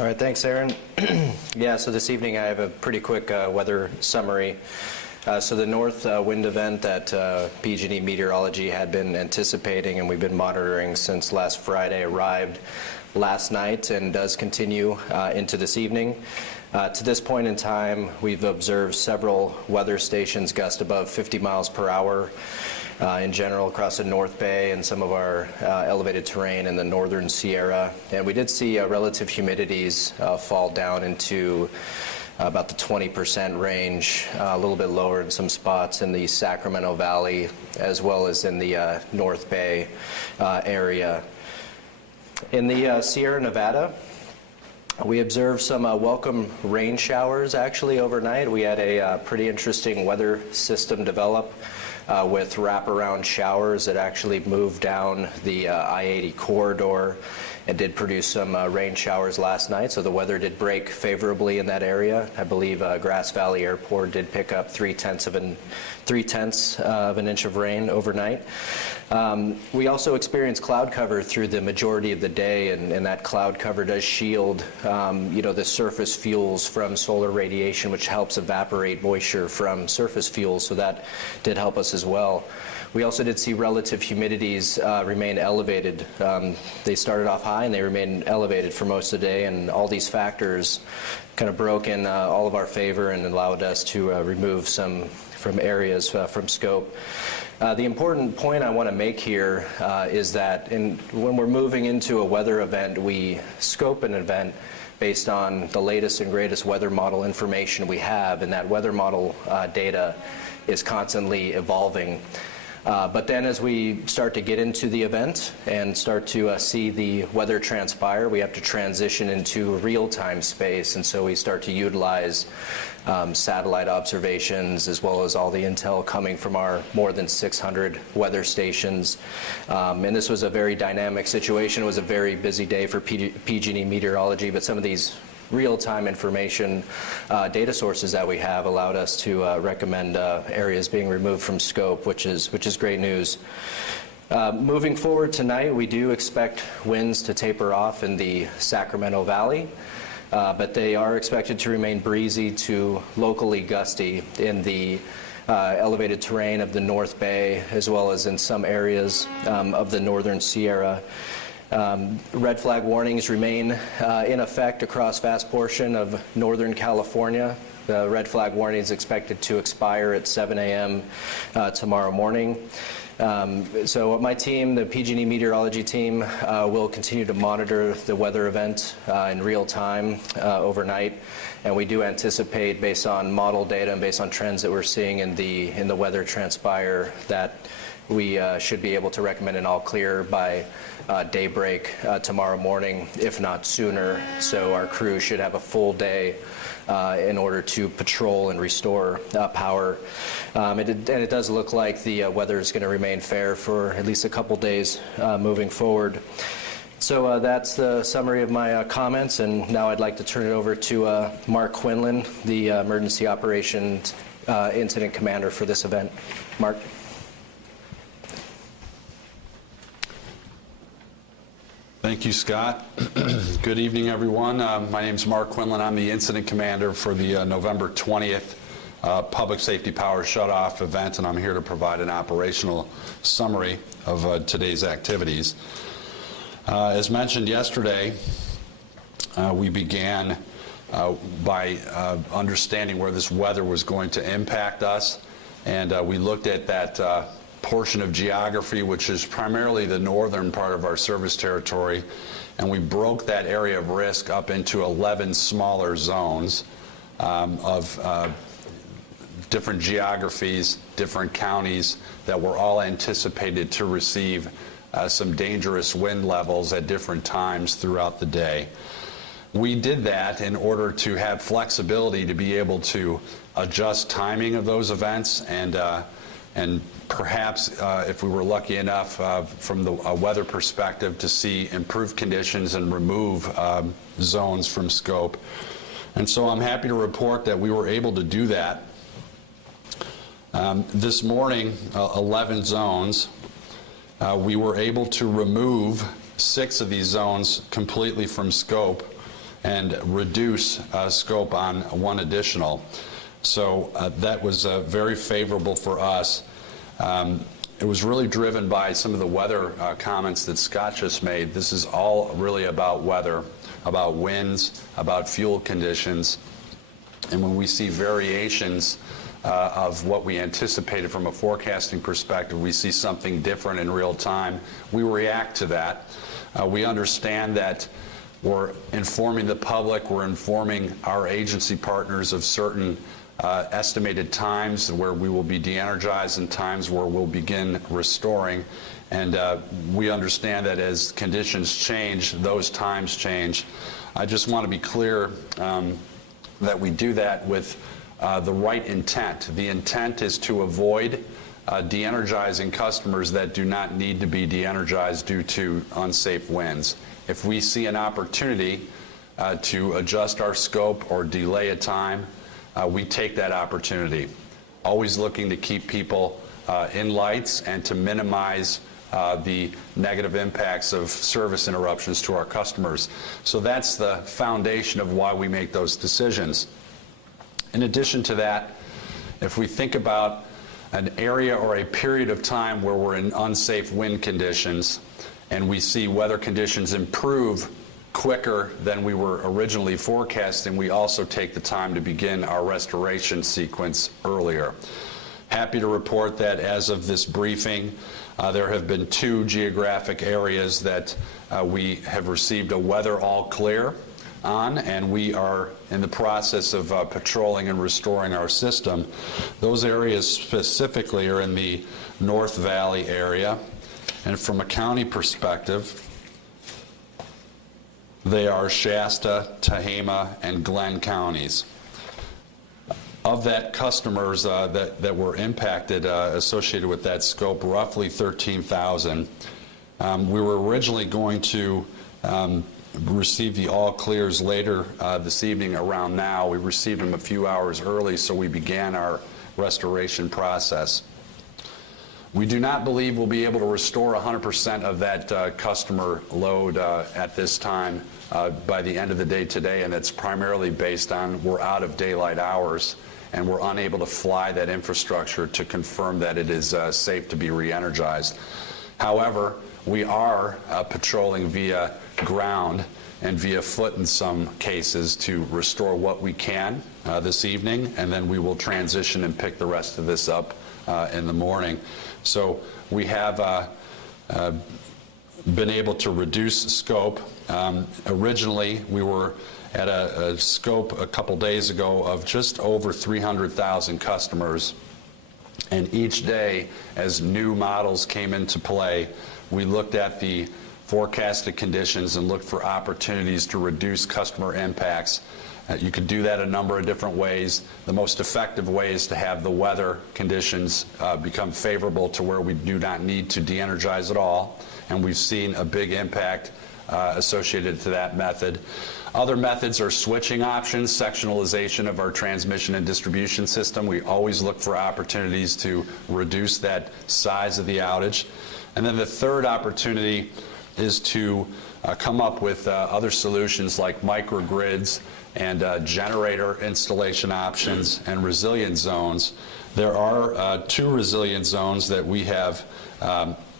All right, thanks, Aaron. Yeah, so this evening I have a pretty quick weather summary. So the north wind event that PG&E Meteorology had been anticipating and we've been monitoring since last Friday arrived last night and does continue into this evening. To this point in time, we've observed several weather stations gust above 50 miles per hour in general across the North Bay and some of our elevated terrain in the northern Sierra. And we did see relative humidities fall down into about the 20% range, a little bit lower in some spots in the Sacramento Valley, as well as in the North Bay area. In the Sierra Nevada, we observed some welcome rain showers actually overnight. We had a pretty interesting weather system develop with wraparound showers that actually moved down the I-80 corridor and did produce some rain showers last night. So the weather did break favorably in that area. I believe Grass Valley Airport did pick up 3/10 of an inch of rain overnight. We also experienced cloud cover through the majority of the day, and that cloud cover does shield the surface fuels from solar radiation, which helps evaporate moisture from surface fuels, so that did help us as well. We also did see relative humidities remain elevated. They started off high and they remained elevated for most of the day, and all these factors kind of broke in all of our favor and allowed us to remove some from areas from scope. The important point I want to make here is that when we're moving into a weather event, we scope an event based on the latest and greatest weather model information we have, and that weather model data is constantly evolving. But then as we start to get into the event and start to see the weather transpire, we have to transition into real-time space, and so we start to utilize satellite observations as well as all the intel coming from our more than 600 weather stations. And this was a very dynamic situation. It was a very busy day for PG&E Meteorology, but some of these real-time information data sources that we have allowed us to recommend areas being removed from scope, which is great news. Moving forward tonight, we do expect winds to taper off in the Sacramento Valley, but they are expected to remain breezy to locally gusty in the elevated terrain of the North Bay, as well as in some areas of the northern Sierra. Red flag warnings remain in effect across vast portion of Northern California. The red flag warning is expected to expire at 7 a.m. Tomorrow morning. So my team, the PG&E Meteorology team, will continue to monitor the weather event in real time overnight. And we do anticipate, based on model data and based on trends that we're seeing in the weather transpire, that we should be able to recommend an all clear by daybreak tomorrow morning, if not sooner. So our crew should have a full day in order to patrol and restore power. And it does look like the weather is going to remain fair for at least a couple days moving forward. So that's the summary of my comments, and now I'd like to turn it over to Mark Quinlan, the Emergency Operations Incident Commander for this event. Mark. Thank you, Scott. Good evening, everyone. My name is Mark Quinlan. I'm the Incident Commander for the November 20th Public Safety Power Shutoff event, and I'm here to provide an operational summary of today's activities. As mentioned yesterday, we began by understanding where this weather was going to impact us, and we looked at that portion of geography, which is primarily the northern part of our service territory, and we broke that area of risk up into 11 smaller zones of different geographies, different counties that were all anticipated to receive some dangerous wind levels at different times throughout the day. We did that in order to have flexibility to be able to adjust timing of those events and perhaps, if we were lucky enough from the weather perspective, to see improved conditions and remove zones from scope. And so I'm happy to report that we were able to do that. This morning, 11 zones, we were able to remove 6 of these zones completely from scope and reduce scope on one additional. So that was very favorable for us. It was really driven by some of the weather comments that Scott just made. This is all really about weather, about winds, about fuel conditions. And when we see variations of what we anticipated from a forecasting perspective, we see something different in real time, we react to that. We understand that we're informing the public, we're informing our agency partners of certain estimated times where we will be de-energized and times where we'll begin restoring. And we understand that as conditions change, those times change. I just want to be clear that we do that with the right intent. The intent is to avoid de-energizing customers that do not need to be de-energized due to unsafe winds. If we see an opportunity to adjust our scope or delay a time, we take that opportunity, always looking to keep people in lights and to minimize the negative impacts of service interruptions to our customers. So that's the foundation of why we make those decisions. In addition to that, if we think about an area or a period of time where we're in unsafe wind conditions and we see weather conditions improve quicker than we were originally forecasting, we also take the time to begin our restoration sequence earlier. Happy to report that as of this briefing, there have been 2 geographic areas that we have received a weather all clear on, and we are in the process of patrolling and restoring our system. Those areas specifically are in the North Valley area, and from a county perspective, they are Shasta, Tehama, and Glenn counties. Of that customers that were impacted associated with that scope, roughly 13,000. We were originally going to receive the all clears later this evening around now. We received them a few hours early, so we began our restoration process. We do not believe we'll be able to restore 100% of that customer load at this time by the end of the day today, and it's primarily based on we're out of daylight hours and we're unable to fly that infrastructure to confirm that it is safe to be re-energized. However, we are patrolling via ground and via foot in some cases to restore what we can this evening, and then we will transition and pick the rest of this up in the morning. So we have been able to reduce scope. Originally, we were at a scope a couple days ago of just over 300,000 customers. And each day, as new models came into play, we looked at the forecasted conditions and looked for opportunities to reduce customer impacts. You could do that a number of different ways. The most effective way is to have the weather conditions become favorable to where we do not need to de-energize at all. And we've seen a big impact associated to that method. Other methods are switching options, sectionalization of our transmission and distribution system. We always look for opportunities to reduce that size of the outage. And then the third opportunity is to come up with other solutions like microgrids and generator installation options and resilient zones. There are 2 resilient zones that we have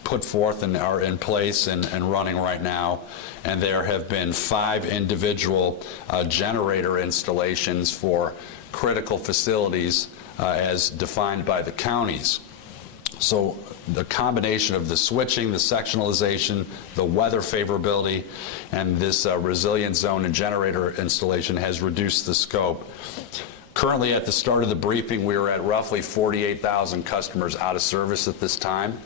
put forth and are in place and running right now, and there have been 5 individual generator installations for critical facilities as defined by the counties. So the combination of the switching, the sectionalization, the weather favorability, and this resilient zone and generator installation has reduced the scope. Currently, at the start of the briefing, we were at roughly 48,000 customers out of service at this time.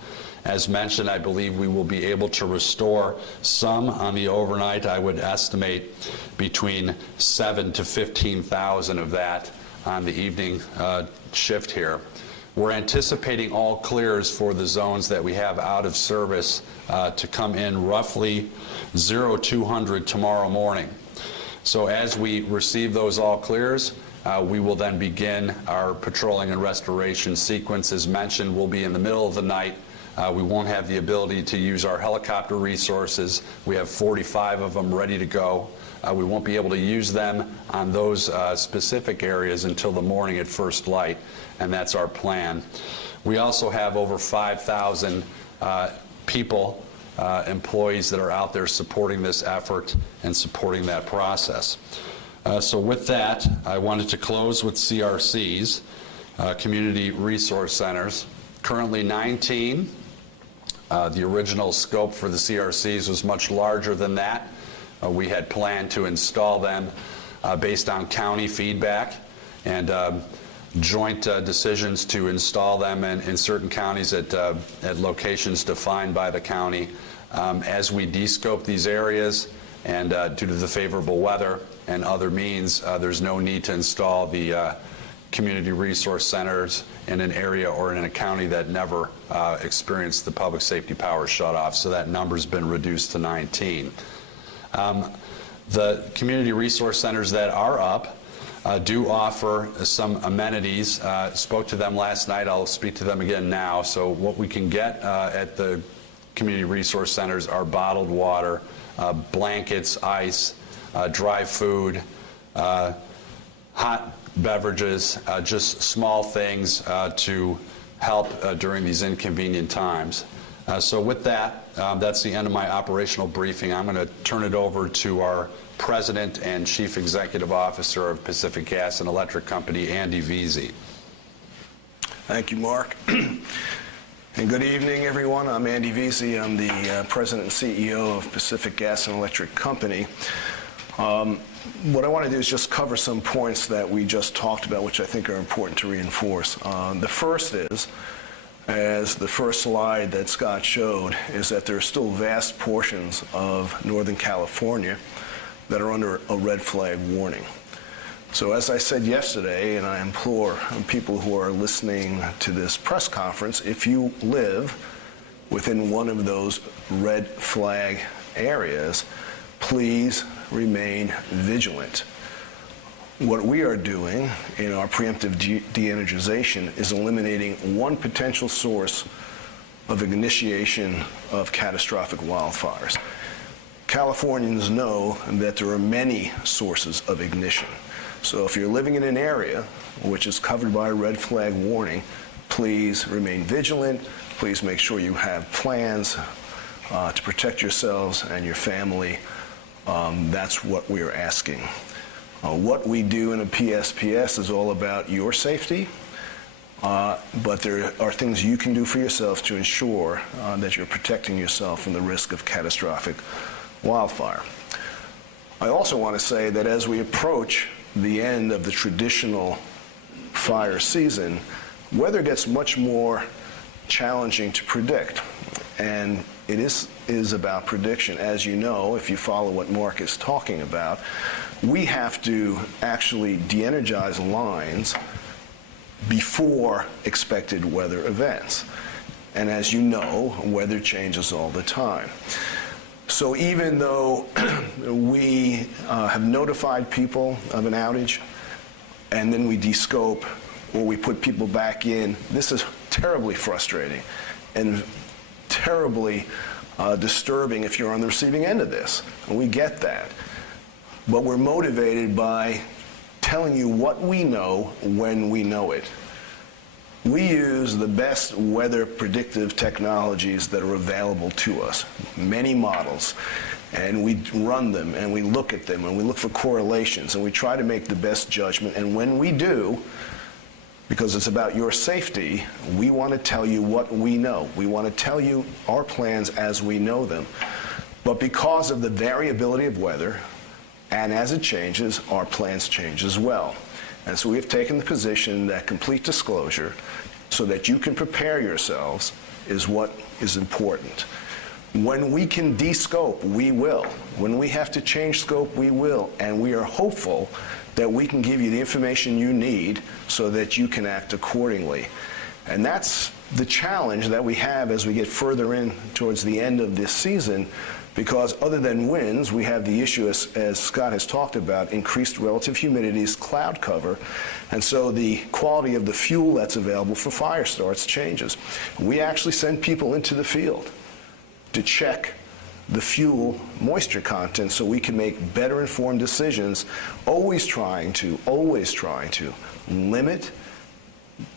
As mentioned, I believe we will be able to restore some on the overnight. I would estimate between 7,000 to 15,000 of that on the evening shift here. We're anticipating all clears for the zones that we have out of service to come in roughly 0200 tomorrow morning. So as we receive those all clears, we will then begin our patrolling and restoration sequence. As mentioned, we'll be in the middle of the night We won't have the ability to use our helicopter resources. We have 45 of them ready to go. We won't be able to use them on those specific areas until the morning at first light, and that's our plan. We also have over 5,000 people, employees that are out there supporting this effort and supporting that process. So with that, I wanted to close with CRCs, Community Resource Centers. Currently 19. The original scope for the CRCs was much larger than that. We had planned to install them based on county feedback and joint decisions to install them in certain counties at locations defined by the county. As we descope these areas and due to the favorable weather and other means, there's no need to install the community resource centers in an area or in a county that never experienced the public safety power shutoff, so that number's been reduced to 19. The community resource centers that are up do offer some amenities. Spoke to them last night. I'll speak to them again now. So what we can get at the community resource centers are bottled water, blankets, ice, dry food, hot beverages, just small things to help during these inconvenient times. So with that, that's the end of my operational briefing. I'm going to turn it over to our President and Chief Executive Officer of Pacific Gas and Electric Company, Andy Veazey. Thank you, Mark. And good evening, everyone. I'm Andy Veazey. I'm the President and CEO of Pacific Gas and Electric Company. What I want to do is just cover some points that we just talked about, which I think are important to reinforce. The first is, as the first slide that Scott showed, is that there are still vast portions of Northern California that are under a red flag warning. So as I said yesterday, and I implore people who are listening to this press conference, if you live within one of those red flag areas, please remain vigilant. What we are doing in our preemptive de-energization is eliminating one potential source of initiation of catastrophic wildfires. Californians know that there are many sources of ignition. So if you're living in an area which is covered by a red flag warning, please remain vigilant. Please make sure you have plans to protect yourselves and your family. That's what we are asking. What we do in a PSPS is all about your safety, but there are things you can do for yourself to ensure that you're protecting yourself from the risk of catastrophic wildfire. I also want to say that as we approach the end of the traditional fire season, weather gets much more challenging to predict, and it is about prediction. As you know, if you follow what Mark is talking about, we have to actually de-energize lines before expected weather events. And as you know, weather changes all the time. So even though we have notified people of an outage, and then we descope or we put people back in, this is terribly frustrating and terribly disturbing if you're on the receiving end of this. And we get that. But we're motivated by telling you what we know when we know it. We use the best weather predictive technologies that are available to us, many models, and we run them and we look at them and we look for correlations and we try to make the best judgment. And when we do, because it's about your safety, we want to tell you what we know. We want to tell you our plans as we know them. But because of the variability of weather, and as it changes, our plans change as well. And so we have taken the position that complete disclosure so that you can prepare yourselves is what is important. When we can de-scope, we will. When we have to change scope, we will. And we are hopeful that we can give you the information you need so that you can act accordingly. And that's the challenge that we have as we get further in towards the end of this season, Because other than winds, we have the issue, as Scott has talked about, increased relative humidities, cloud cover, and so the quality of the fuel that's available for fire starts changes. We actually send people into the field to check the fuel moisture content so we can make better informed decisions, always trying to limit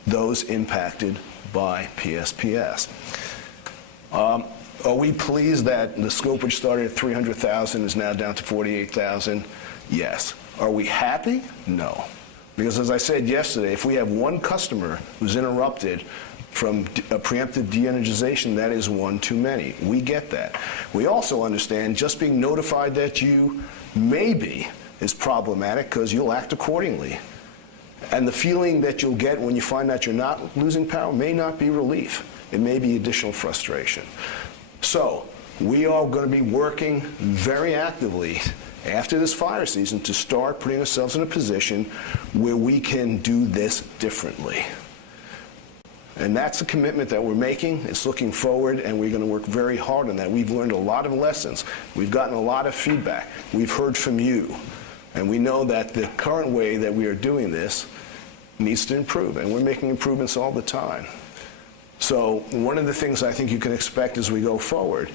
those impacted by PSPS. Are we pleased that the scope which started at 300,000 is now down to 48,000? Yes. Are we happy? No. Because as I said yesterday, if we have one customer who's interrupted from a preemptive de-energization, that is one too many. We get that. We also understand just being notified that you may be is problematic because you'll act accordingly. And the feeling that you'll get when you find out you're not losing power may not be relief. It may be additional frustration. So we are going to be working very actively after this fire season to start putting ourselves in a position where we can do this differently. And that's the commitment that we're making. It's looking forward, and we're going to work very hard on that. We've learned a lot of lessons. We've gotten a lot of feedback. We've heard from you. And we know that the current way that we are doing this needs to improve, and we're making improvements all the time. So one of the things I think you can expect as we go forward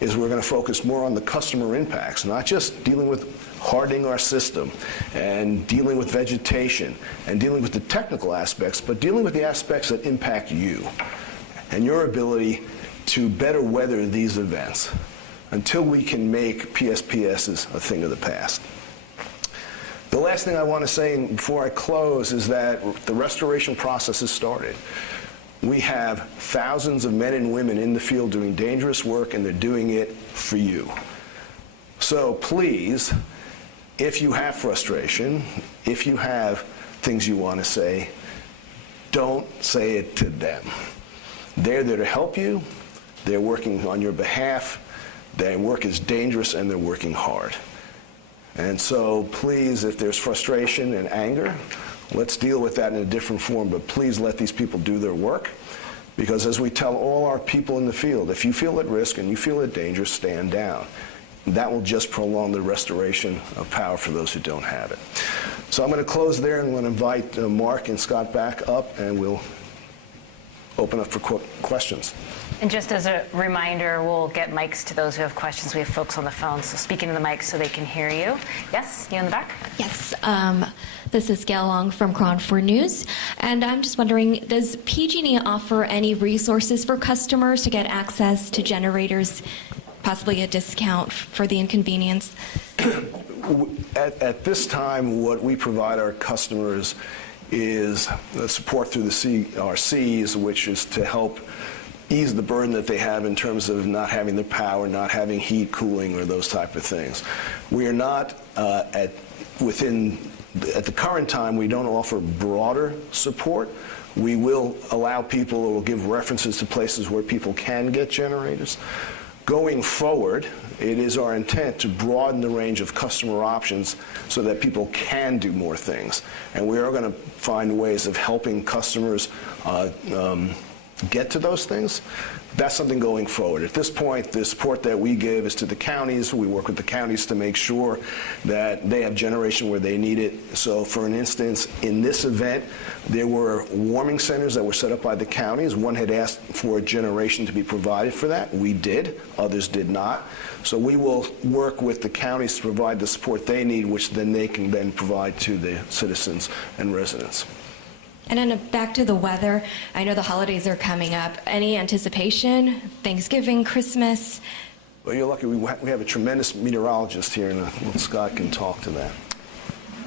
is we're going to focus more on the customer impacts, not just dealing with hardening our system and dealing with vegetation and dealing with the technical aspects, but dealing with the aspects that impact you and your ability to better weather these events until we can make PSPSs a thing of the past. The last thing I want to say before I close is that the restoration process has started. We have thousands of men and women in the field doing dangerous work, and they're doing it for you. So please, if you have frustration, if you have things you want to say, don't say it to them. They're there to help you. They're working on your behalf. Their work is dangerous, and they're working hard. And so please, if there's frustration and anger, let's deal with that in a different form, but please let these people do their work, because as we tell all our people in the field, if you feel at risk and you feel it dangerous, stand down. That will just prolong the restoration of power for those who don't have it. So I'm going to close there, and I'm going to invite Mark and Scott back up, and we'll open up for questions. And just as a reminder, we'll get mics to those who have questions. We have folks on the phone, so speak into the mic so they can hear you. Yes, you in the back? Yes, this is Gail Long from Cronford News, and I'm just wondering, does PG&E offer any resources for customers to get access to generators, possibly a discount for the inconvenience? At this time, what we provide our customers is the support through the CRCs, which is to help ease the burden that they have in terms of not having the power, not having heat, cooling, or those type of things. We are not at the current time, we don't offer broader support. We will allow people, or we'll give references to places where people can get generators. Going forward, it is our intent to broaden the range of customer options so that people can do more things. And we are going to find ways of helping customers get to those things. That's something going forward. At this point, the support that we give is to the counties. We work with the counties to make sure that they have generation where they need it. So for an instance, in this event, there were warming centers that were set up by the counties. One had asked for a generation to be provided for that. We did. Others did not. So we will work with the counties to provide the support they need, which then they can then provide to the citizens and residents. And then back to the weather, I know the holidays are coming up. Any anticipation? Thanksgiving, Christmas? Well, you're lucky. We have a tremendous meteorologist here, and Scott can talk to that.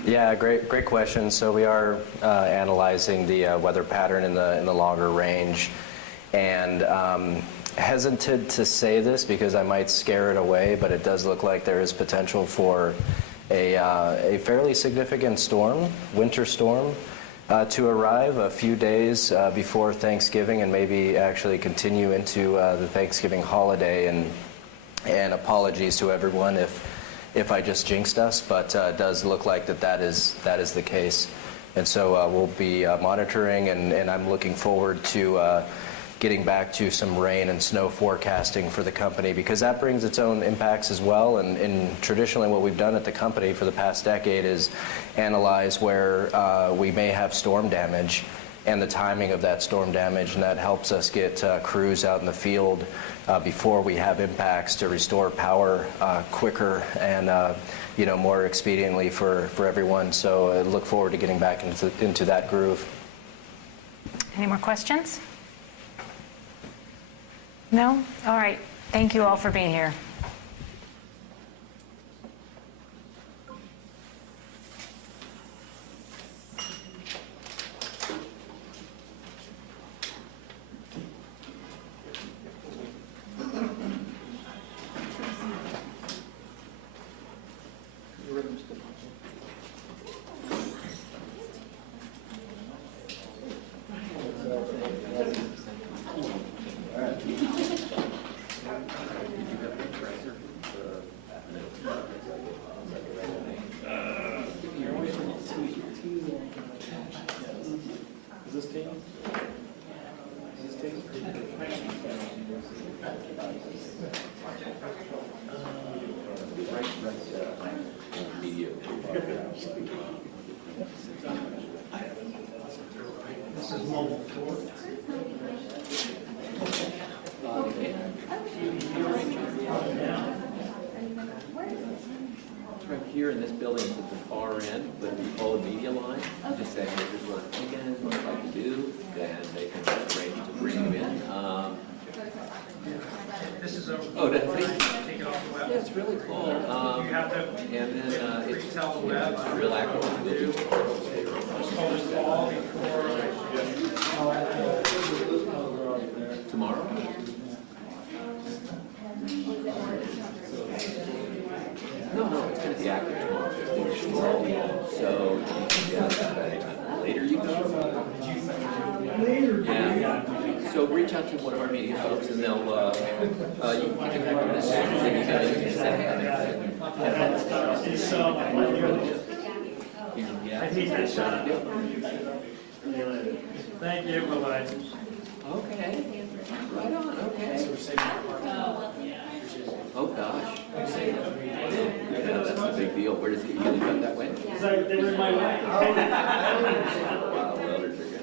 Yeah, great question. So we are analyzing the weather pattern in the longer range, and hesitant to say this because I might scare it away, but it does look like there is potential for a fairly significant storm, winter storm, to arrive a few days before Thanksgiving, and maybe actually continue into the Thanksgiving holiday. And apologies to everyone if I just jinxed us, but it does look like that is the case. And so we'll be monitoring, and I'm looking forward to getting back to some rain and snow forecasting for the company, because that brings its own impacts as well. And traditionally what we've done at the company for the past decade is analyze where we may have storm damage and the timing of that storm damage, and that helps us get crews out in the field before we have impacts to restore power quicker and more expediently for everyone. So I look forward to getting back into that groove. Any more questions? No? All right. Thank you all for being here. Right here in this building at the far end, but we follow the media line, just say, hey, this is what I'm thinking, what I'd like to do, then they can arrange to bring you in. This is a. Oh, that's Take it off the web. yeah, it's really cool. You have to And then it's retell the web. it's real active. Just call this fall before. Tomorrow? No, it's going to be active tomorrow. So, later you go. Yeah. So reach out to one of our media folks and they'll, you can get back on this. And you guys can say, I need that shot. Thank you, bye-bye. Okay. Right on, okay. Oh, gosh. Yeah, that's a big deal. Where does it, you gonna come that way? They were in my way. Wow, welders are good.